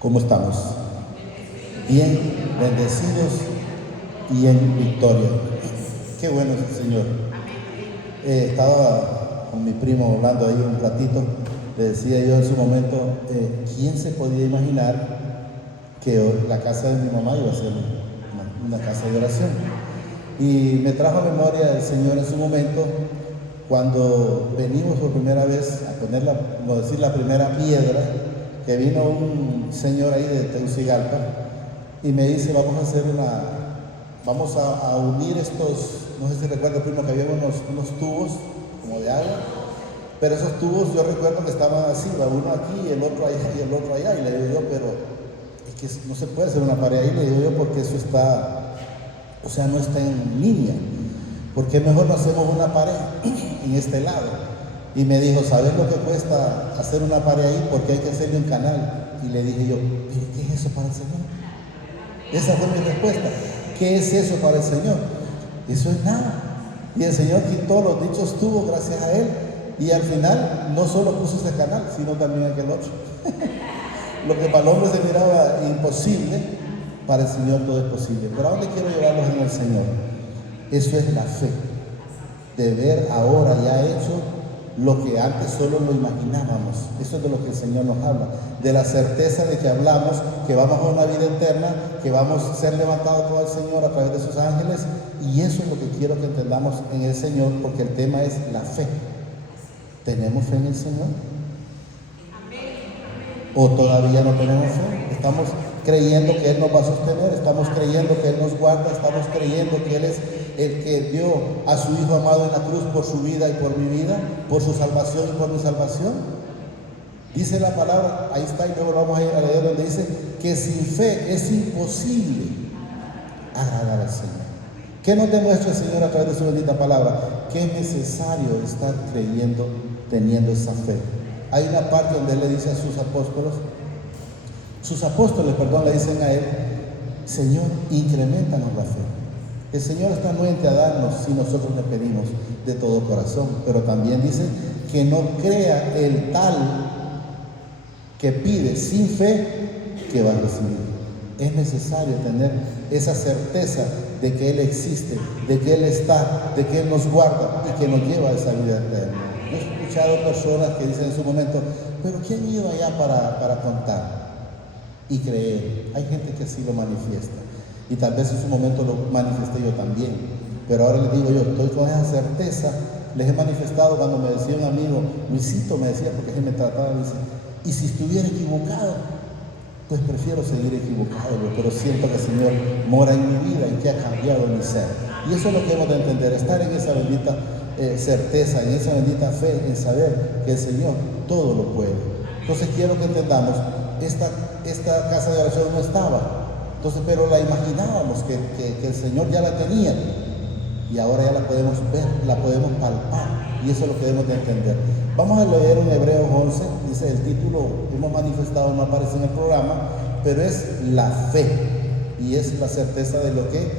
¿Cómo estamos? Bien, bendecidos y en victoria. Qué bueno es el Señor. Estaba con mi primo hablando ahí un ratito. Le decía yo en su momento, ¿quién se podía imaginar que la casa de mi mamá iba a ser una casa de oración? Y me trajo a memoria el Señor en su momento, cuando venimos por primera vez a poner la primera piedra, que vino un señor ahí de Tegucigalpa y me dice, vamos a unir estos, no sé si recuerdo, primo, que había unos tubos como de agua, pero esos tubos yo recuerdo que estaban así, uno aquí y el otro allá y el otro allá, y le digo yo, pero es que no se puede hacer una pared ahí, le digo yo, porque eso está, o sea, no está en línea, porque mejor no hacemos una pared en este lado. Y me dijo, ¿sabes lo que cuesta hacer una pared ahí? Porque hay que hacerle un canal. Y le dije yo, ¿pero qué es eso para el Señor? Esa fue mi respuesta. ¿Qué es eso para el Señor? Eso es nada. Y el Señor quitó los dichos tubos gracias a Él. Y al final no solo puso ese canal, sino también aquel otro. Lo que para el hombre se miraba imposible, para el Señor todo es posible. Pero ¿a dónde quiero llevarlos en el Señor? Eso es la fe. De ver ahora ya hecho lo que antes solo lo imaginábamos. Eso es de lo que el Señor nos habla, de la certeza de que hablamos, que vamos a una vida eterna, que vamos a ser levantados por el Señor a través de sus ángeles, y eso es lo que quiero que entendamos en el Señor, porque el tema es la fe. ¿Tenemos fe en el Señor? ¿O todavía no tenemos fe? Estamos creyendo que Él nos va a sostener, estamos creyendo que Él nos guarda, estamos creyendo que Él es el que dio a su Hijo amado en la cruz por su vida y por mi vida, por su salvación y por mi salvación. Dice la palabra, ahí está, y luego vamos a ir a leer donde dice que sin fe es imposible agradar al Señor. ¿Qué nos demuestra el Señor a través de su bendita palabra? Que es necesario estar creyendo, teniendo esa fe. Hay una parte donde Él le dice a sus apóstoles, le dicen a Él, Señor, increméntanos la fe. El Señor está anuente a darnos si nosotros le pedimos de todo corazón, pero también dice que no crea el tal que pide sin fe que va a recibir. Es necesario tener esa certeza de que Él existe, de que Él está, de que Él nos guarda y que nos lleva a esa vida eterna. Yo he escuchado personas que dicen en su momento, pero ¿quién ha ido allá para contar y creer? Hay gente que así lo manifiesta. Y tal vez en su momento lo manifesté yo también. Pero ahora les digo yo, estoy con esa certeza. Les he manifestado cuando me decía un amigo, Luisito me decía, porque él me trataba, dice, y si estuviera equivocado, pues prefiero seguir equivocado, pero siento que el Señor mora en mi vida y que ha cambiado mi ser. Y eso es lo que hemos de entender, estar en esa bendita certeza, en esa bendita fe, en saber que el Señor todo lo puede. Entonces quiero que entendamos, esta casa de oración no estaba. Entonces, pero la imaginábamos que el Señor ya la tenía y ahora ya la podemos ver, la podemos palpar, y eso es lo que debemos de entender. Vamos a leer en Hebreos 11, dice el título, hemos manifestado, no aparece en el programa, pero es la fe y es la certeza de lo que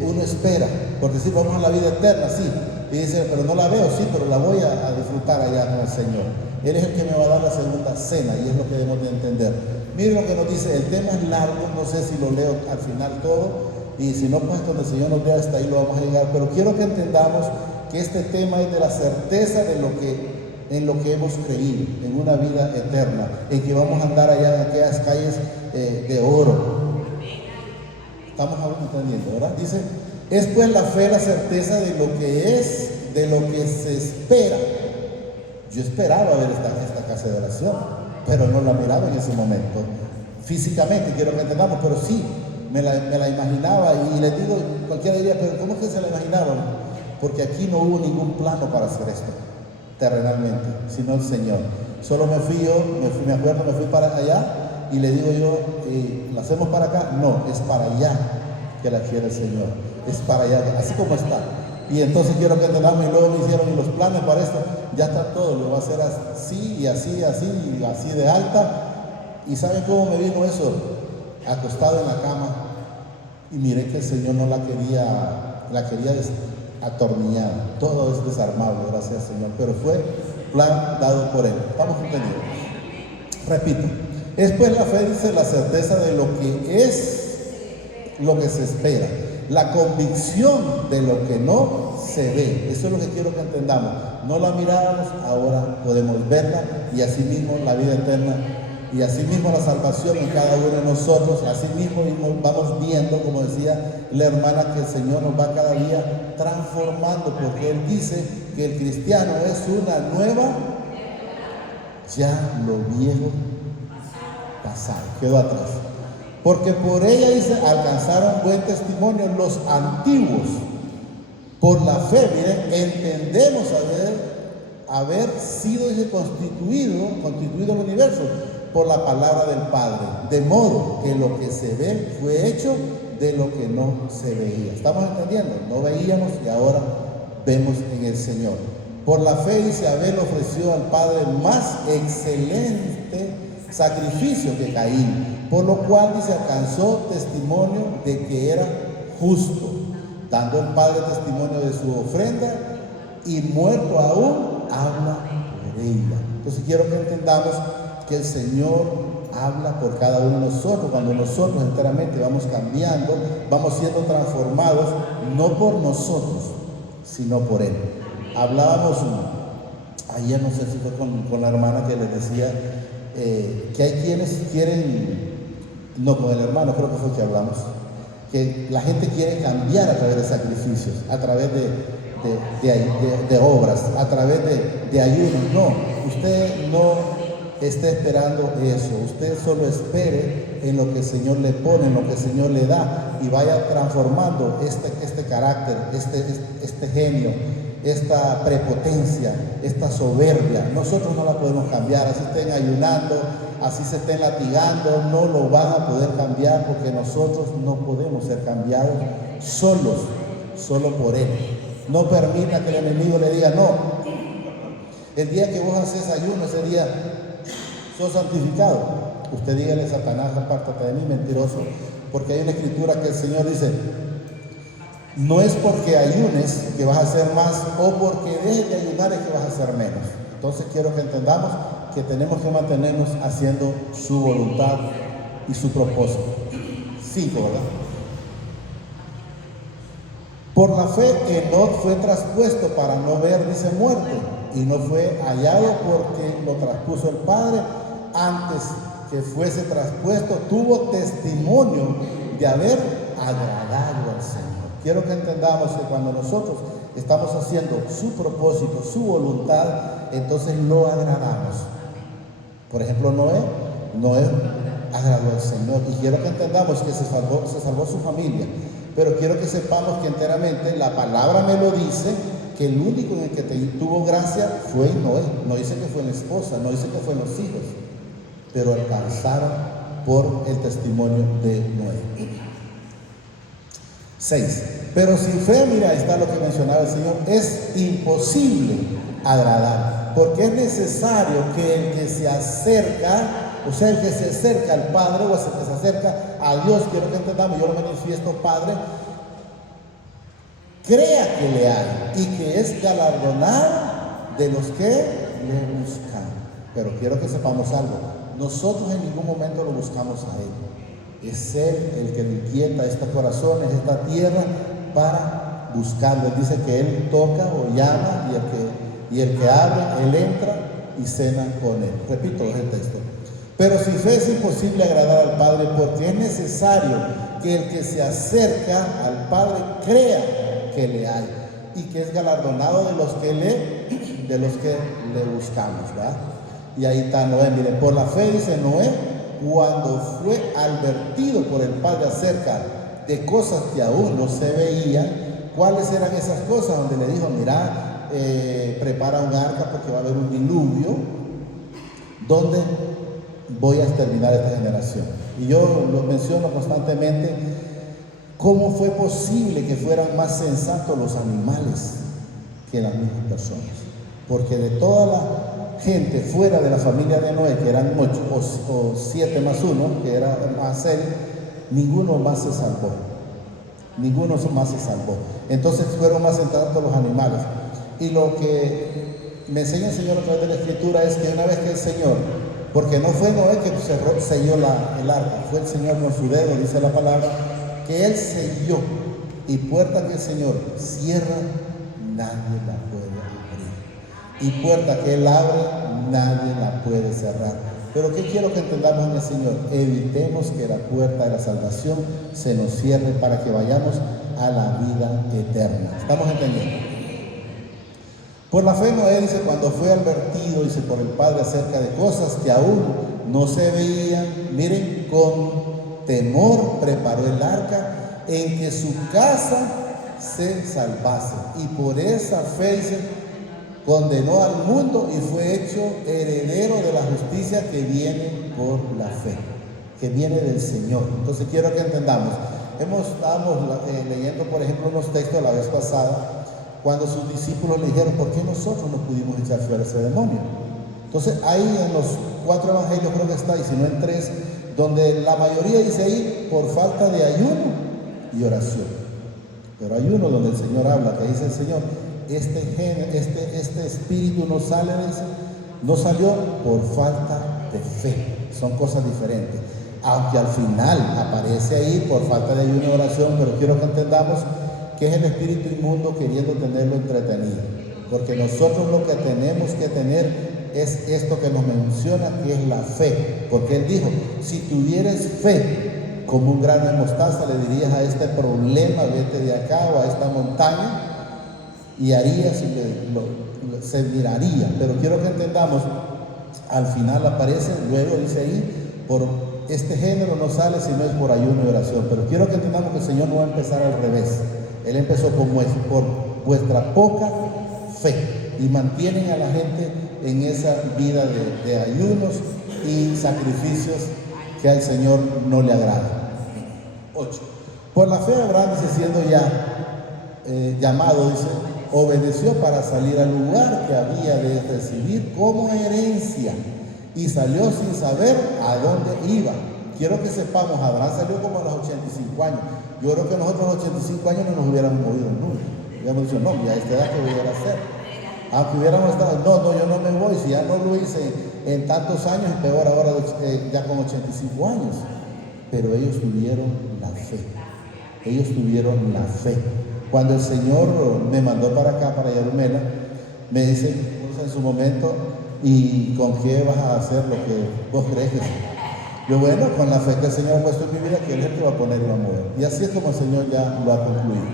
uno espera, porque si vamos a la vida eterna, sí, y dice, pero no la veo, sí, pero la voy a disfrutar allá con el Señor. Él es el que me va a dar la segunda cena y es lo que debemos de entender. Miren lo que nos dice, el tema es largo, no sé si lo leo al final todo, y si no, pues donde el Señor nos dé hasta ahí lo vamos a llegar, pero quiero que entendamos que este tema es de la certeza de en lo que hemos creído, en una vida eterna, en que vamos a andar allá en aquellas calles de oro. Estamos entendiendo, ¿verdad? Dice, es pues la fe, la certeza de lo que es, de lo que se espera. Yo esperaba ver esta casa de oración, pero no la miraba en ese momento. Físicamente, quiero que entendamos, pero sí, me la imaginaba, y les digo, cualquiera diría, pero ¿cómo es que se la imaginaban? Porque aquí no hubo ningún plano para hacer esto, terrenalmente, sino el Señor. Solo me fui para allá, y le digo yo, ¿la hacemos para acá? No, es para allá que la quiere el Señor, es para allá, así como está. Y entonces quiero que entendamos, y luego me hicieron los planes para esto, ya está todo, lo va a hacer así, y así, y así de alta. ¿Y saben cómo me vino eso? Acostado en la cama, y miré que el Señor no la quería atornillada, todo es desarmable, gracias al Señor, pero fue plan dado por Él. Estamos entendidos. Repito, Es pues la fe, dice, la certeza de lo que es, lo que se espera, la convicción de lo que no se ve. Eso es lo que quiero que entendamos. No la mirábamos, ahora podemos verla, y así mismo la vida eterna, y así mismo la salvación en cada uno de nosotros. Así mismo vamos viendo, como decía la hermana, que el Señor nos va cada día transformando, porque Él dice que el cristiano es una nueva, ya lo viejo pasado, quedó atrás. Porque por ella, dice, alcanzaron buen testimonio los antiguos. Por la fe, miren, entendemos haber sido, dice, constituido el universo por la palabra del Padre, de modo que lo que se ve fue hecho de lo que no se veía. ¿Estamos entendiendo? No veíamos y ahora vemos en el Señor. Por la fe, dice, Abel ofreció al Padre más excelente sacrificio que Caín, por lo cual, dice, alcanzó testimonio de que era justo, dando el Padre testimonio de su ofrenda, y muerto aún habla por ella. Entonces quiero que entendamos que el Señor habla por cada uno de nosotros. Cuando nosotros enteramente vamos cambiando, vamos siendo transformados, no por nosotros, sino por Él. Hablábamos ayer, no sé si fue con la hermana, que les decía que hay quienes quieren, no, con el hermano creo que fue que hablamos, que la gente quiere cambiar a través de sacrificios, a través de obras, a través de ayunos. No, usted no esté esperando eso, usted solo espere en lo que el Señor le pone, en lo que el Señor le da, y vaya transformando este carácter, este genio, esta prepotencia, esta soberbia. Nosotros no la podemos cambiar, así estén ayunando, así se estén latigando, no lo van a poder cambiar, porque nosotros no podemos ser cambiados solo por Él. No permita que el enemigo le diga, no, el día que vos haces ayuno, ese día sos santificado. Usted dígale a Satanás, apártate de mí, mentiroso, porque hay una escritura que el Señor dice, no es porque ayunes que vas a hacer más, o porque dejes de ayunar es que vas a hacer menos. Entonces quiero que entendamos que tenemos que mantenernos haciendo su voluntad y su propósito. 5, ¿verdad? Por la fe, Enoc fue traspuesto para no ver, dice, muerte, y no fue hallado porque lo traspuso el Padre. Antes que fuese traspuesto, tuvo testimonio de haber agradado al Señor. Quiero que entendamos que cuando nosotros estamos haciendo su propósito, su voluntad, entonces lo agradamos. Por ejemplo, Noé agradó al Señor, y quiero que entendamos que se salvó su familia. Pero quiero que sepamos que enteramente la palabra me lo dice, que el único en el que tuvo gracia fue Noé. No dice que fue la esposa, no dice que fue los hijos, pero alcanzaron por el testimonio de Noé. 6. Pero sin fe, mira, ahí está lo que mencionaba el Señor, es imposible agradar, porque es necesario que el que se acerca, o sea, el que se acerca al Padre, o el que se acerca a Dios, quiero que entendamos, yo lo manifiesto Padre, crea que le hay y que es galardonado de los que le buscan. Pero quiero que sepamos algo, nosotros en ningún momento lo buscamos a Él. Es Él el que inquieta estos corazones, esta tierra, para buscarlo. Él dice que Él toca o llama, y el que abre, Él entra y cena con Él. Repito el texto. Pero sin fe es imposible agradar al Padre, porque es necesario que el que se acerca al Padre crea que le hay y que es galardonado de los que le buscamos, ¿verdad? Y ahí está Noé. Miren, por la fe, dice Noé, cuando fue advertido por el Padre acerca de cosas que aún no se veían. ¿Cuáles eran esas cosas? Donde le dijo, mira, prepara un arca porque va a haber un diluvio donde voy a exterminar esta generación. Y yo lo menciono constantemente, ¿cómo fue posible que fueran más sensatos los animales que las mismas personas? Porque de toda la gente fuera de la familia de Noé, que eran 8 o 7 más 1, que era más él, ninguno más se salvó. Ninguno más se salvó. Entonces fueron más sensatos los animales. Y lo que me enseña el Señor a través de la Escritura es que una vez que el Señor Porque no fue Noé que selló el arca, fue el Señor con su dedo, dice la palabra, que Él selló. Y puerta que el Señor cierra, nadie la puede abrir. Y puerta que Él abre, nadie la puede cerrar. Pero ¿qué quiero que entendamos en el Señor? Evitemos que la puerta de la salvación se nos cierre para que vayamos a la vida eterna. ¿Estamos entendiendo? Por la fe Noé, dice, cuando fue advertido, dice, por el Padre acerca de cosas que aún no se veían, miren, con temor preparó el arca en que su casa se salvase. Y por esa fe, dice, condenó al mundo y fue hecho heredero de la justicia que viene por la fe, que viene del Señor. Entonces quiero que entendamos. Estábamos leyendo, por ejemplo, unos textos la vez pasada, cuando sus discípulos le dijeron, ¿por qué nosotros no pudimos echar fuera ese demonio? Entonces ahí en los 4 evangelios creo que está, y si no en 3, donde la mayoría dice ahí, por falta de ayuno y oración. Pero hay uno donde el Señor habla, que dice el Señor, este espíritu no salió por falta de fe. Son cosas diferentes. Aunque al final aparece ahí por falta de ayuno y oración, pero quiero que entendamos que es el espíritu inmundo queriendo tenerlo entretenido. Porque nosotros lo que tenemos que tener es esto que nos menciona, que es la fe. Porque Él dijo, si tuvieres fe como un grano de mostaza, le dirías a este problema, vete de acá o a esta montaña, y harías y se miraría. Pero quiero que entendamos, al final aparece, luego dice ahí, por este género no sale si no es por ayuno y oración. Pero quiero que entendamos que el Señor no va a empezar al revés. Él empezó por vuestra poca fe, y mantienen a la gente en esa vida de ayunos y sacrificios que al Señor no le agrada. 8. Por la fe Abraham, dice, siendo ya llamado, dice, obedeció para salir al lugar que había de recibir como herencia, y salió sin saber a dónde iba. Quiero que sepamos, Abraham salió como a los 85 años. Yo creo que nosotros a los 85 años no nos hubiéramos movido nunca. Hubiéramos dicho, no, ya a esta edad que voy a hacer. Aunque hubiéramos estado, no, yo no me voy, si ya no lo hice en tantos años, y peor ahora ya con 85 años. Pero ellos tuvieron la fe. Ellos tuvieron la fe. Cuando el Señor me mandó para acá, para Yarumela, me dice en su momento, ¿y con qué vas a hacer lo que vos crees que es? Yo, bueno, con la fe que el Señor ha puesto en mi vida, que Él es el que va a poner y va a mover. Y así es como el Señor ya lo ha concluido.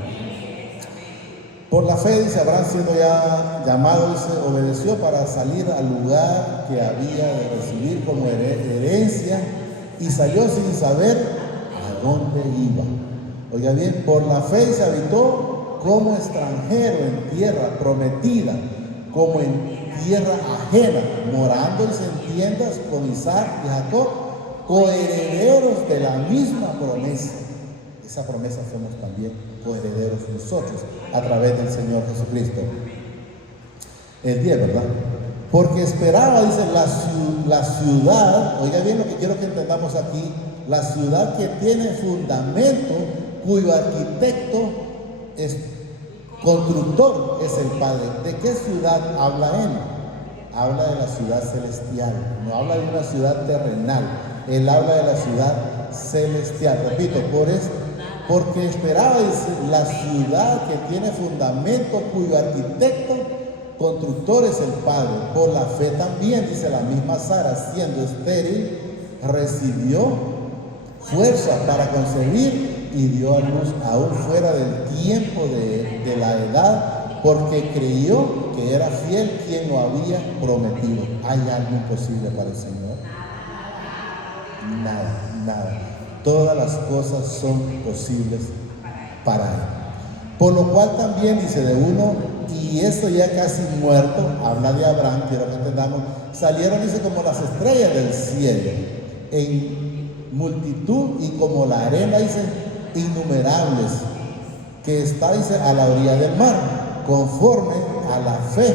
Por la fe, dice, Abraham, siendo ya llamado, dice, obedeció para salir al lugar que había de recibir como herencia, y salió sin saber a dónde iba. Oiga bien, por la fe se habitó como extranjero en tierra prometida, como en tierra ajena, morando en tiendas con Isaac y Jacob, coherederos de la misma promesa. Esa promesa somos también coherederos nosotros a través del Señor Jesucristo. El 10, ¿verdad? Porque esperaba, dice, la ciudad, oiga bien lo que quiero que entendamos aquí, la ciudad que tiene fundamento, cuyo arquitecto es constructor, es el Padre. ¿De qué ciudad habla Él? Habla de la ciudad celestial, no habla de una ciudad terrenal. Él habla de la ciudad celestial. Repito, porque esperaba, dice, la ciudad que tiene fundamento, cuyo arquitecto, constructor es el Padre. Por la fe también, dice, la misma Sara, siendo estéril, recibió fuerza para concebir y dio a luz aún fuera del tiempo de la edad, porque creyó que era fiel quien lo había prometido. ¿Hay algo imposible para el Señor? Nada. Todas las cosas son posibles para Él. Por lo cual también, dice, de uno, y esto ya casi muerto, habla de Abraham, quiero que entendamos, salieron, dice, como las estrellas del cielo, en multitud, y como la arena, dice, innumerables, que está, dice, a la orilla del mar, conforme a la fe.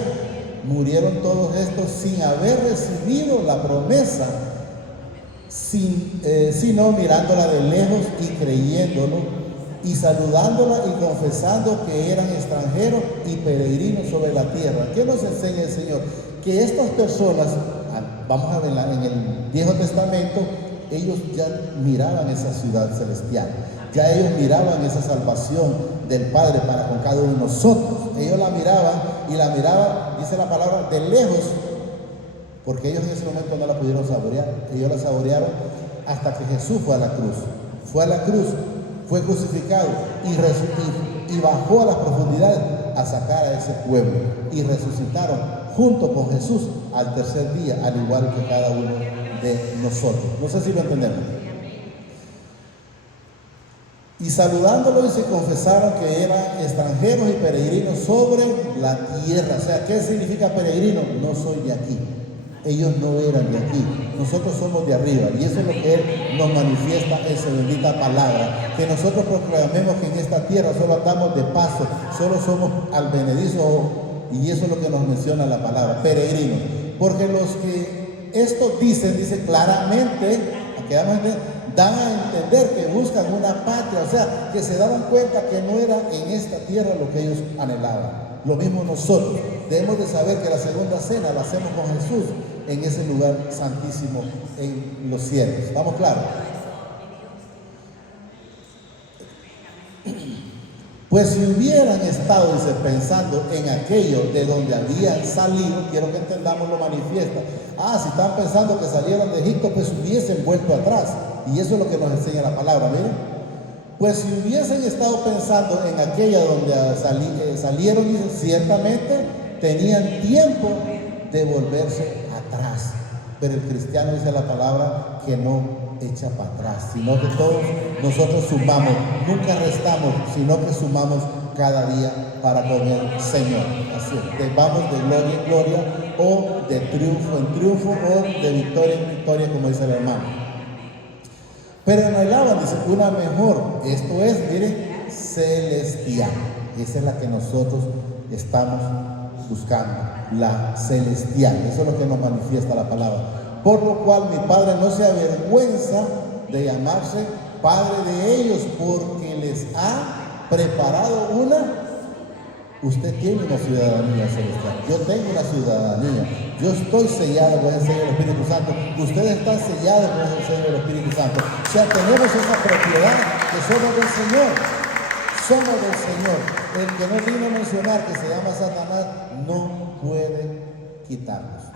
Murieron todos estos sin haber recibido la promesa, sino mirándola de lejos y creyéndolo, y saludándola y confesando que eran extranjeros y peregrinos sobre la tierra. ¿Qué nos enseña el Señor? Que estas personas, vamos a ver en el Viejo Testamento, ellos ya miraban esa ciudad celestial, ya ellos miraban esa salvación del Padre para con cada uno de nosotros. Ellos la miraban y la miraban, dice la palabra, de lejos, porque ellos en ese momento no la pudieron saborear. Ellos la saborearon hasta que Jesús fue a la cruz. Fue a la cruz, fue crucificado y bajó a las profundidades a sacar a ese pueblo. Y resucitaron junto con Jesús al tercer día, al igual que cada uno de nosotros. No sé si lo entendemos. Y saludándolo, y se confesaron que eran extranjeros y peregrinos sobre la tierra. O sea, ¿qué significa peregrino? No soy de aquí. Ellos no eran de aquí. Nosotros somos de arriba. Y eso es lo que Él nos manifiesta en su bendita palabra. Que nosotros proclamemos que en esta tierra solo andamos de paso, solo somos albenedizos. Y eso es lo que nos menciona la palabra, peregrinos. Porque los que esto dicen claramente, dan a entender que buscan una patria, o sea, que se daban cuenta que no era en esta tierra lo que ellos anhelaban. Lo mismo nosotros, debemos de saber que la segunda cena la hacemos con Jesús en ese lugar santísimo en los cielos. ¿Estamos claros? Pues si hubieran estado, dice, pensando en aquello de donde habían salido, quiero que entendamos lo manifiesta. Si están pensando que salieron de Egipto, pues hubiesen vuelto atrás. Y eso es lo que nos enseña la palabra, miren. Pues si hubiesen estado pensando en aquella donde salieron, dice, ciertamente tenían tiempo de volverse atrás. Pero el cristiano, dice la palabra, que no echa para atrás, sino que todos nosotros sumamos, nunca restamos, sino que sumamos cada día para con el Señor. Así es, vamos de gloria en gloria, o de triunfo en triunfo, o de victoria en victoria, como dice el hermano. Pero anhelaban, dice, una mejor, esto es, miren, celestial. Esa es la que nosotros estamos buscando, la celestial. Eso es lo que nos manifiesta la palabra. Por lo cual mi Padre no se avergüenza de llamarse Padre de ellos, porque les ha preparado una. Usted tiene una ciudadanía celestial. Yo tengo una ciudadanía. Yo estoy sellado con el sello del Espíritu Santo. Ustedes están sellados con el sello del Espíritu Santo. O sea, tenemos esa propiedad que somos del Señor. Somos del Señor. El que no vino a mencionar que se llama Satanás no puede quitarnos.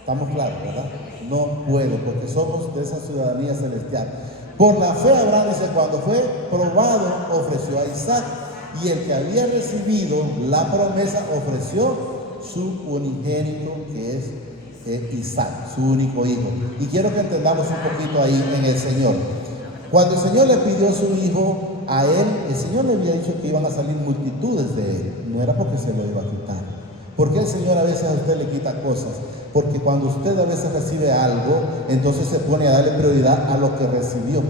Estamos claros, ¿verdad? No puede, porque somos de esa ciudadanía celestial. Por la fe Abraham, dice, cuando fue probado, ofreció a Isaac. Y el que había recibido la promesa ofreció su unigénito, que es Isaac, su único hijo. Y quiero que entendamos un poquito ahí en el Señor. Cuando el Señor le pidió su hijo a él, el Señor le había dicho que iban a salir multitudes de él. No era porque se lo iba a quitar. Porque el Señor a veces a usted le quita cosas. Porque cuando usted a veces recibe algo, entonces se pone a darle prioridad a lo que recibió.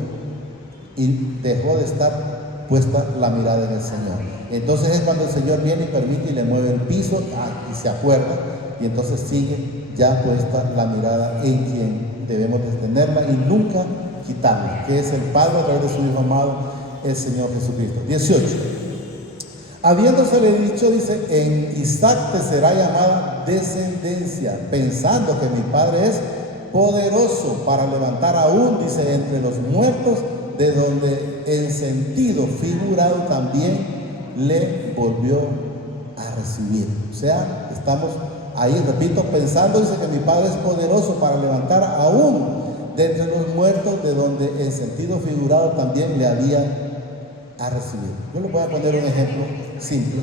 Y dejó de estar puesta la mirada en el Señor. Entonces es cuando el Señor viene y permite y le mueve el piso y se acuerda, y entonces sigue ya puesta la mirada en quien debemos de tenerla y nunca quitarla, que es el Padre a través de su Hijo amado, el Señor Jesucristo. 18. Habiéndosele dicho, dice, en Isaac te será llamada descendencia, pensando que mi Padre es poderoso para levantar aún, dice, entre los muertos, de donde en sentido figurado también le volvió a recibir. O sea, estamos ahí, repito, pensando, dice, que mi Padre es poderoso para levantar aún de entre los muertos, de donde en sentido figurado también le había a recibir. Yo les voy a poner un ejemplo simple.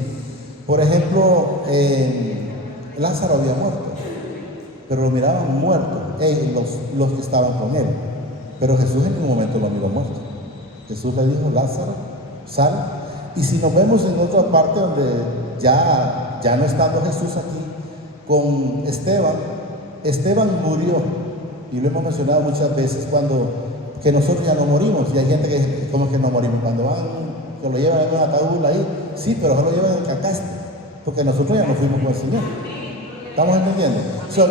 Por ejemplo, Lázaro había muerto, pero lo miraban muerto, los que estaban con él. Pero Jesús en ningún momento lo miró muerto. Jesús le dijo, Lázaro, sal. Y si nos vemos en otra parte donde ya no estando Jesús aquí, con Esteban murió. Y lo hemos mencionado muchas veces, que nosotros ya no morimos. Y hay gente que dice, ¿cómo es que no morimos? Cuando que lo llevan en un ataúd ahí, sí, pero no lo llevan en cacaste, porque nosotros ya no fuimos con el Señor. ¿Estamos entendiendo?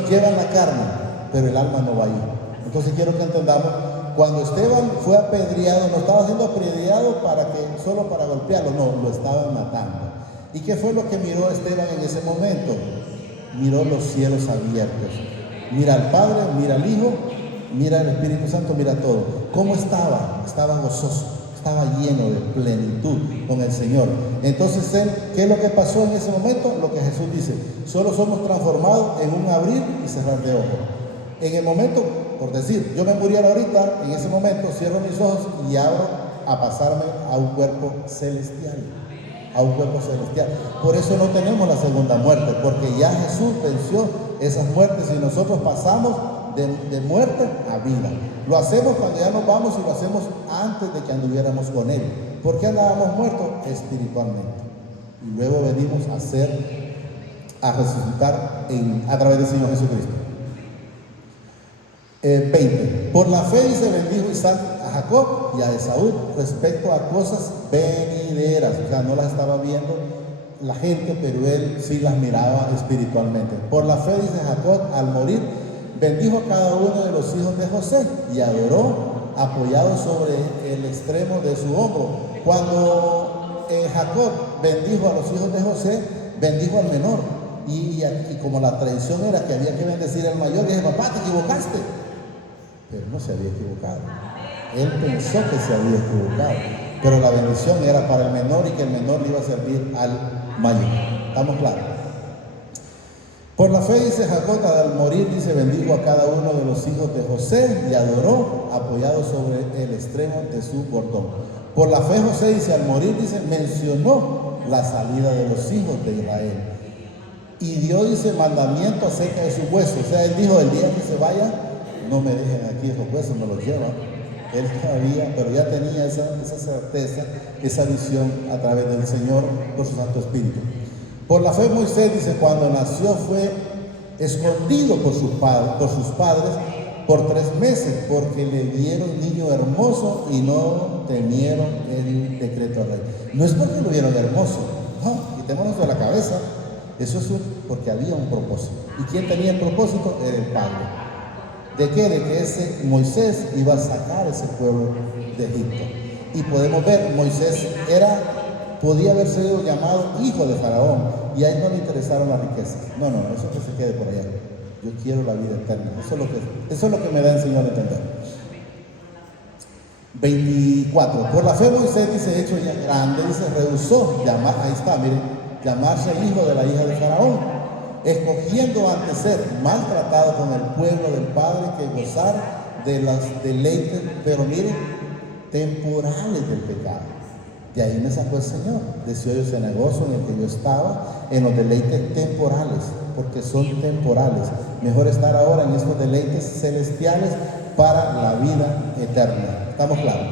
Llevan la carne, pero el alma no va ahí. Entonces quiero que entendamos, cuando Esteban fue apedreado, no estaba siendo apedreado solo para golpearlo, no, lo estaban matando. ¿Y qué fue lo que miró Esteban en ese momento? Miró los cielos abiertos, Mira al Padre, mira al Hijo, mira al Espíritu Santo, mira todo. ¿Cómo estaba? Estaba gozoso, estaba lleno de plenitud con el Señor. Entonces él, ¿qué es lo que pasó en ese momento? Lo que Jesús dice, solo somos transformados en un abrir y cerrar de ojos. En el momento, por decir, yo me muriera ahorita, en ese momento cierro mis ojos y abro a pasarme a un cuerpo celestial. A un cuerpo celestial. Por eso no tenemos la segunda muerte, porque ya Jesús venció esas muertes y nosotros pasamos de muerte a vida. Lo hacemos cuando ya nos vamos y lo hacemos antes de que anduviéramos con Él. ¿Por qué andábamos muertos? Espiritualmente. Y luego venimos a resucitar a través del Señor Jesucristo. 20. Por la fe dice, bendijo Isaac a Jacob y a Esaú respecto a cosas venideras. O sea, no las estaba viendo la gente, pero él sí las miraba espiritualmente. Por la fe dice Jacob, al morir, bendijo a cada uno de los hijos de José y adoró apoyado sobre el extremo de su hombro. Cuando Jacob bendijo a los hijos de José, bendijo al menor. Y como la tradición era que había que bendecir al mayor, dije, papá, te equivocaste. Pero no se había equivocado. Él pensó que se había equivocado, pero la bendición era para el menor y que el menor le iba a servir al mayor. ¿Estamos claros? Por la fe dice Jacob, al morir dice, bendijo a cada uno de los hijos de José y adoró apoyado sobre el extremo de su bordón. Por la fe José dice, al morir dice, mencionó la salida de los hijos de Israel y dio, dice, mandamiento acerca de sus huesos. O sea, él dijo, el día que se vaya, no me dejen aquí, esos huesos me los llevan. Él todavía, pero ya tenía esa certeza, esa visión a través del Señor por su Santo Espíritu. Por la fe Moisés dice, cuando nació fue escondido por sus padres por 3 meses, porque le vieron niño hermoso y no temieron el decreto del rey. No es porque lo vieron hermoso, no, quitémonos de la cabeza. Eso es porque había un propósito. ¿Y quién tenía el propósito? Era el Padre. ¿De qué? De que ese Moisés iba a sacar ese pueblo de Egipto. Y podemos ver, Moisés podía haber sido llamado hijo de Faraón, y a él no le interesaron las riquezas. No, eso que se quede por allá. Yo quiero la vida eterna. Eso es lo que me da el Señor a entender. 24. Por la fe Moisés dice, hecho ya grande, dice, rehusó llamarse hijo de la hija de Faraón, escogiendo antes ser maltratado con el pueblo del Padre que gozar de los deleites, pero miren, temporales del pecado. De ahí me sacó el Señor, de ese hoyo cenagoso en el que yo estaba, en los deleites temporales, porque son temporales. Mejor estar ahora en estos deleites celestiales para la vida eterna. ¿Estamos claros?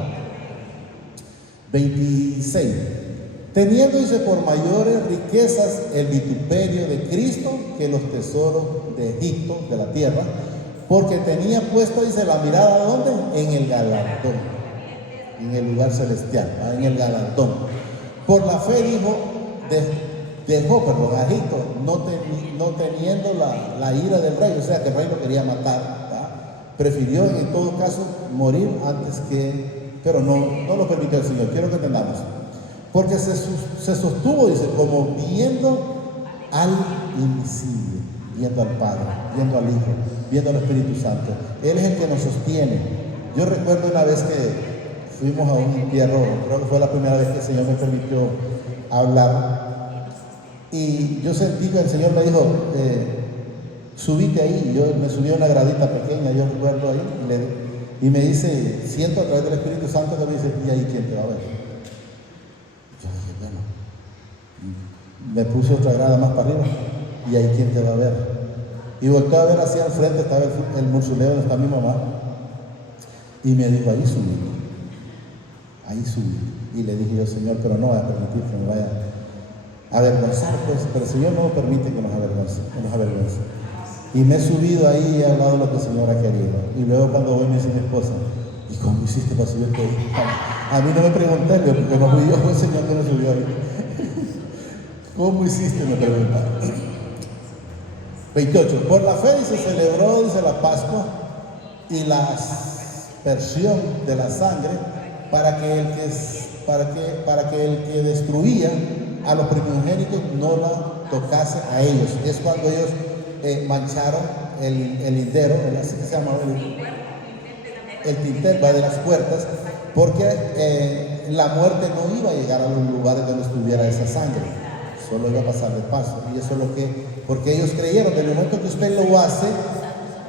26. Teniendo, dice, por mayores riquezas el vituperio de Cristo que los tesoros de Egipto, de la tierra, porque tenía puesto, dice, la mirada, ¿dónde? En el galardón, en el lugar celestial, en el galardón. Por la fe dejó a Egipto, no teniendo la ira del rey, o sea que el rey lo quería matar, ¿verdad? Prefirió en todo caso morir antes que, pero no lo permitió el Señor. Quiero que entendamos. Porque se sostuvo, dice, como viendo al invisible, viendo al Padre, viendo al Hijo, viendo al Espíritu Santo. Él es el que nos sostiene. Yo recuerdo una vez que fuimos a un entierro, creo que fue la primera vez que el Señor me permitió hablar, y yo sentí que el Señor me dijo, subite ahí. Yo me subí a una gradita pequeña, yo recuerdo ahí, y me dice, siento a través del Espíritu Santo que me dice, ¿y ahí quién te va a ver? Yo dije, bueno, me puse otra grada más para arriba, y ahí quién te va a ver. Y volteé a ver hacia el frente, estaba el mausoleo donde está mi mamá, y me dijo, ahí subí. Y le dije yo, Señor, pero no voy a permitir que me vaya a avergonzar, pues, pero el Señor no permite que nos avergüence. Y me he subido ahí y he hablado lo que el Señor ha querido. Y luego cuando voy me dice mi esposa, ¿y cómo hiciste para subirte ahí? A mí no me pregunté, porque no fui yo, fue el Señor que me subió ahí. ¿Cómo hiciste? Me preguntaron. 28. Por la fe, dice, celebró, dice, la Pascua y la aspersión de la sangre para que el que destruía a los primogénitos no la tocase a ellos. Es cuando ellos mancharon el lindero, así que se llama el tintel, va de las puertas, porque la muerte no iba a llegar a los lugares donde estuviera esa sangre, solo iba a pasar de paso. Y eso es lo que, porque ellos creyeron, del momento que usted lo hace,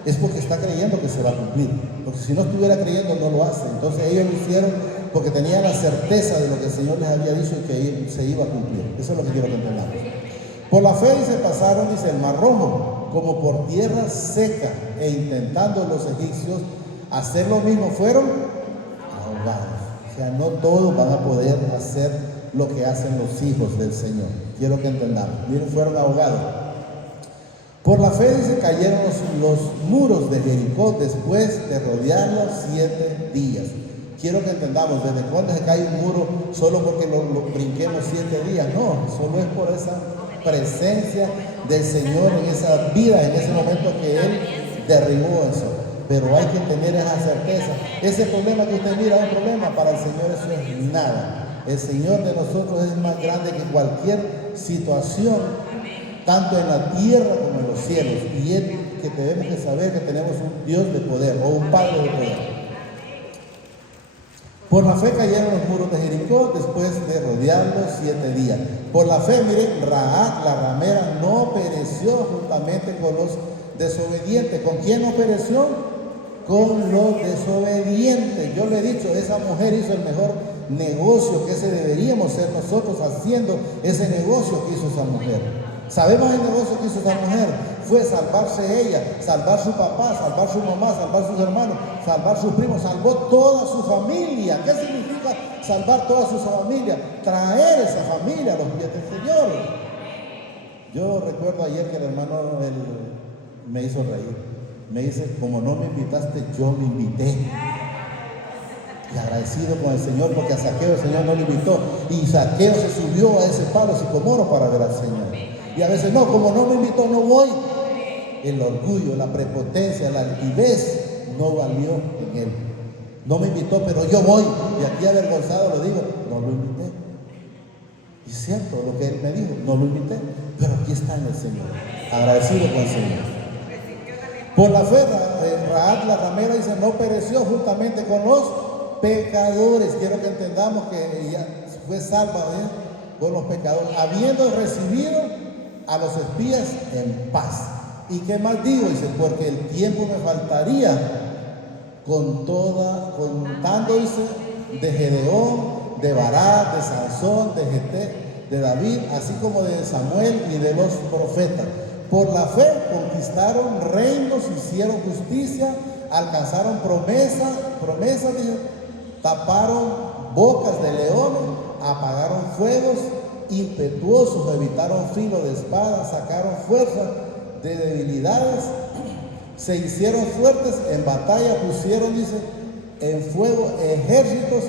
es porque está creyendo que se va a cumplir, porque si no estuviera creyendo no lo hace. Entonces ellos lo hicieron porque tenían la certeza de lo que el Señor les había dicho y que se iba a cumplir. Eso es lo que quiero que entendamos. Por la fe, dice, pasaron, dice, el Mar Rojo como por tierra seca, e intentando los egipcios hacer lo mismo, fueron ahogados. O sea, no todos van a poder hacer lo que hacen los hijos del Señor. Quiero que entendamos. Miren, fueron ahogados. Por la fe, dice, cayeron los muros de Jericó después de rodearlos 7 días. Quiero que entendamos, ¿desde cuándo se cae un muro solo porque lo brinquemos 7 días? No, solo es por esa presencia del Señor en esa vida, en ese momento que Él derribó eso. Pero hay que tener esa certeza. Ese problema que usted mira es un problema, para el Señor eso es nada. El Señor de nosotros es más grande que cualquier situación, tanto en la tierra como en los cielos. Y Él, que debemos de saber que tenemos un Dios de poder, o un Padre de poder. Por la fe cayeron los muros de Jericó después de rodearlos 7 días. Por la fe, miren, Rahab, la ramera, no pereció juntamente con los desobedientes. ¿Con quién no pereció? Con los desobedientes. Yo le he dicho, esa mujer hizo el mejor negocio, que ese deberíamos ser nosotros haciendo ese negocio que hizo esa mujer. Sabemos el negocio que hizo esa mujer. Fue salvarse ella, salvar su papá, salvar su mamá, salvar sus hermanos, salvar sus primos, salvó toda su familia. ¿Qué significa salvar toda su familia? Traer esa familia a los pies del Señor. Yo recuerdo ayer que el hermano me hizo reír. Me dice, como no me invitaste, yo me invité. Y agradecido con el Señor, porque a Zaqueo el Señor no lo invitó. Y Zaqueo se subió a ese palo sicomoro para ver al Señor. Y a veces no, como no me invitó, no voy. El orgullo, la prepotencia, la altivez no valió en él. No me invitó, pero yo voy. Y aquí avergonzado lo digo, no lo invité. Y es cierto lo que él me dijo, no lo invité, pero aquí está en el Señor, agradecido con el Señor. Por la fe, Rahab la ramera, dice, no pereció juntamente con los pecadores. Quiero que entendamos que ella fue salva con los pecadores, habiendo recibido a los espías en paz. ¿Y qué más digo? Dice, porque el tiempo me faltaría contando, dice, de Gedeón, de Barak, de Sansón, de Jefté, de David, así como de Samuel y de los profetas. Por la fe conquistaron reinos, hicieron justicia, alcanzaron promesas, dice, taparon bocas de leones, apagaron fuegos impetuosos, evitaron filo de espada, sacaron fuerza de debilidades, se hicieron fuertes en batalla, pusieron, dice, en fuego ejércitos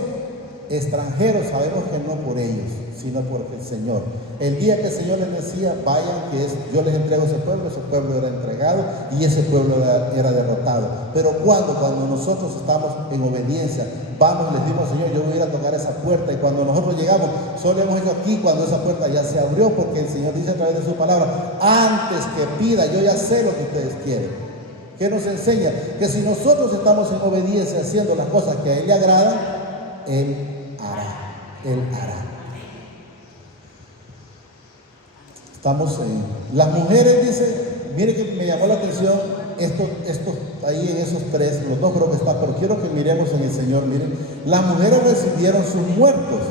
extranjeros. Sabemos que no por ellos, sino por el Señor. El día que el Señor les decía, vayan, que yo les entrego ese pueblo era entregado y ese pueblo era derrotado. Pero cuando nosotros estamos en obediencia, vamos, les dimos, Señor, yo voy a ir a tocar esa puerta, y cuando nosotros llegamos, solo hemos hecho aquí cuando esa puerta ya se abrió, porque el Señor dice a través de su palabra, antes que pida, yo ya sé lo que ustedes quieren. ¿Qué nos enseña? Que si nosotros estamos en obediencia haciendo las cosas que a Él le agradan, Él hará. Estamos en las mujeres, dice, mire que me llamó la atención esto ahí en esos tres, los dos creo que está, pero quiero que miremos en el Señor. Miren, las mujeres recibieron sus muertos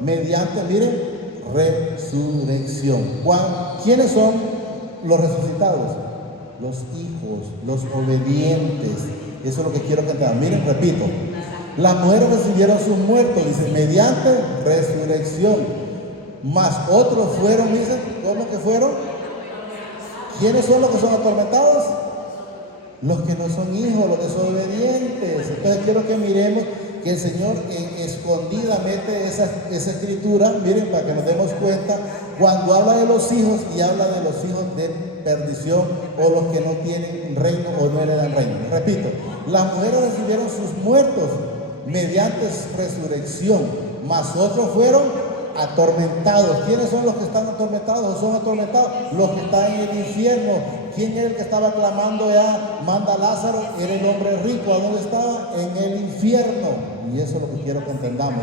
mediante, miren, resurrección. ¿Quiénes son los resucitados? Los hijos, los obedientes. Eso es lo que quiero que entiendan. Miren, repito, las mujeres recibieron sus muertos, dice, mediante resurrección. Más otros fueron, dice, ¿cómo que fueron? ¿Quiénes son los que son atormentados? Los que no son hijos, los desobedientes. Entonces quiero que miremos que el Señor escondida mete esa escritura, miren, para que nos demos cuenta, cuando habla de los hijos y habla de los hijos de perdición, o los que no tienen reino o no heredan reino. Repito, las mujeres recibieron sus muertos mediante resurrección, mas otros fueron atormentados. ¿Quiénes son los que están atormentados o son atormentados? Los que están en el infierno. ¿Quién era el que estaba clamando ya, manda a Lázaro? Era el hombre rico. ¿A dónde estaba? En el infierno. Y eso es lo que quiero que entendamos.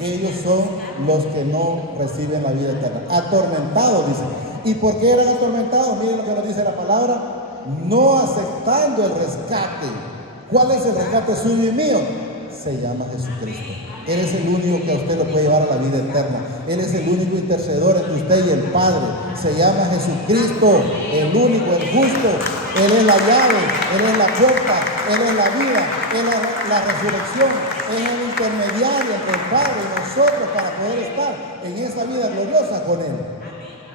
Ellos son los que no reciben la vida eterna. Atormentados, dice. ¿Y por qué eran atormentados? Miren lo que nos dice la palabra. No aceptando el rescate. ¿Cuál es el rescate suyo y mío? Se llama Jesucristo. Él es el único que a usted lo puede llevar a la vida eterna. Él es el único intercedor entre usted y el Padre. Se llama Jesucristo, el único, el justo. Él es la llave, Él es la puerta, Él es la vida, Él es la resurrección. Él es el intermediario entre el Padre y nosotros para poder estar en esa vida gloriosa con Él.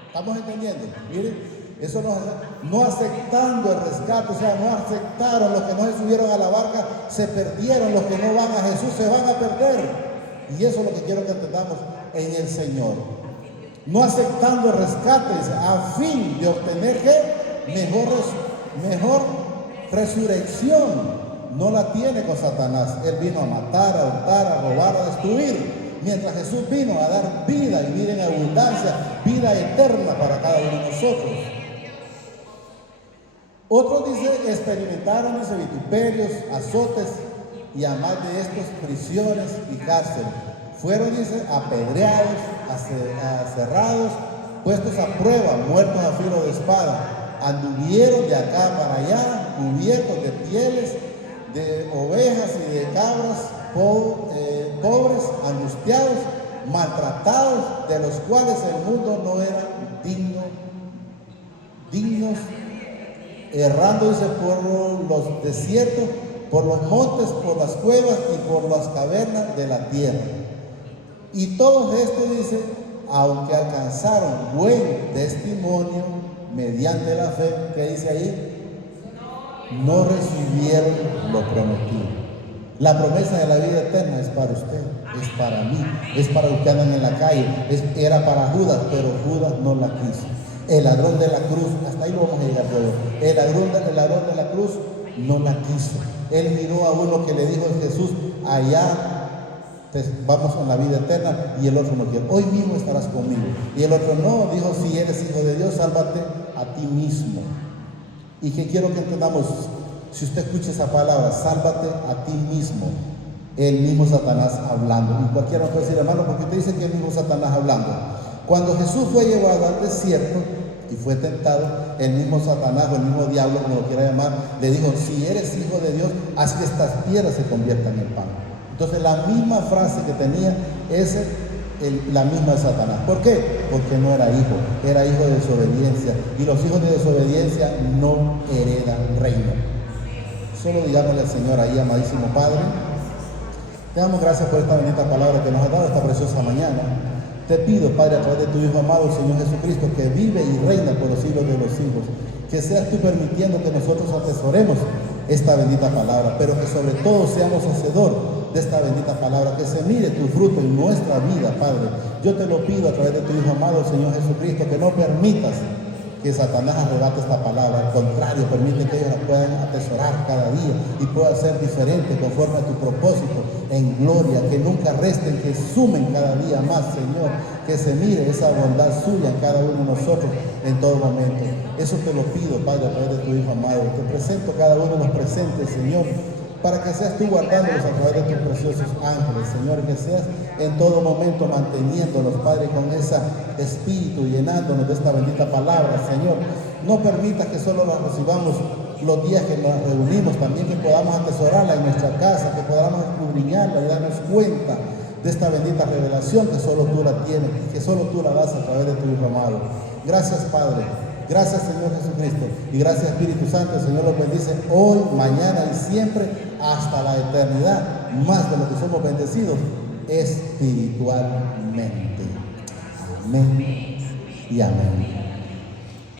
¿Estamos entendiendo? Miren. Eso no aceptando el rescate, o sea, no aceptaron. Los que no se subieron a la barca se perdieron, los que no van a Jesús se van a perder. Y eso es lo que quiero que entendamos en el Señor. No aceptando el rescate a fin de obtener ¿qué? Mejor resurrección. No la tiene con Satanás. Él vino a matar, a hurtar, a robar, a destruir. Mientras Jesús vino a dar vida y vida en abundancia, vida eterna para cada uno de nosotros. Otros, dice, experimentaron, dice, vituperios, azotes y a más de estos prisiones y cárceles. Fueron, dice, apedreados, aserrados, puestos a prueba, muertos a filo de espada. Anduvieron de acá para allá, cubiertos de pieles, de ovejas y de cabras, pobres, angustiados, maltratados, de los cuales el mundo no era dignos, errando, dice, por los desiertos, por los montes, por las cuevas y por las cavernas de la tierra. Y todos estos, dice, aunque alcanzaron buen testimonio mediante la fe, ¿qué dice ahí? No recibieron lo prometido. La promesa de la vida eterna es para usted, es para mí, es para los que andan en la calle, era para Judas, pero Judas no la quiso. El ladrón de la cruz, hasta ahí lo vamos a llegar luego. El ladrón de la cruz no la quiso. Él miró a uno que le dijo a Jesús, allá vamos a la vida eterna, y el otro no quiere. Hoy mismo estarás conmigo. Y el otro no, dijo, si eres hijo de Dios, sálvate a ti mismo. Y que quiero que entendamos, si usted escucha esa palabra, sálvate a ti mismo. El mismo Satanás hablando. Y cualquiera puede decir, hermano, porque te dice que el mismo Satanás hablando. Cuando Jesús fue llevado al desierto y fue tentado, el mismo Satanás o el mismo diablo, como lo quiera llamar, le dijo, si eres hijo de Dios, haz que estas piedras se conviertan en pan. Entonces la misma frase que tenía es la misma de Satanás. ¿Por qué? Porque no era hijo de desobediencia. Y los hijos de desobediencia no heredan reino. Solo digámosle al Señor ahí, amadísimo Padre, te damos gracias por esta bendita palabra que nos has dado esta preciosa mañana. Te pido, Padre, a través de tu Hijo amado, Señor Jesucristo, que vive y reina por los siglos de los siglos, que seas tú permitiendo que nosotros atesoremos esta bendita palabra, pero que sobre todo seamos hacedor de esta bendita palabra, que se mire tu fruto en nuestra vida, Padre. Yo te lo pido a través de tu Hijo amado, Señor Jesucristo, que no permitas que Satanás arrebate esta palabra. Al contrario, permite que ellos la puedan atesorar cada día y pueda ser diferente conforme a tu propósito en gloria, que nunca resten, que sumen cada día más, Señor, que se mire esa bondad suya en cada uno de nosotros en todo momento. Eso te lo pido, Padre, a través de tu Hijo amado. Te presento cada uno de los presentes, Señor, para que seas tú guardándolos a través de tus preciosos ángeles, Señor, que seas en todo momento manteniéndolos, Padre, con ese espíritu, llenándonos de esta bendita palabra, Señor. No permitas que solo la recibamos los días que nos reunimos, también que podamos atesorarla en nuestra casa, que podamos escudriñarla y darnos cuenta de esta bendita revelación que solo tú la tienes, que solo tú la das a través de tu Hijo amado. Gracias, Padre. Gracias, Señor Jesucristo, y gracias, Espíritu Santo. El Señor los bendice hoy, mañana y siempre hasta la eternidad, más de lo que somos bendecidos espiritualmente. Amén y amén.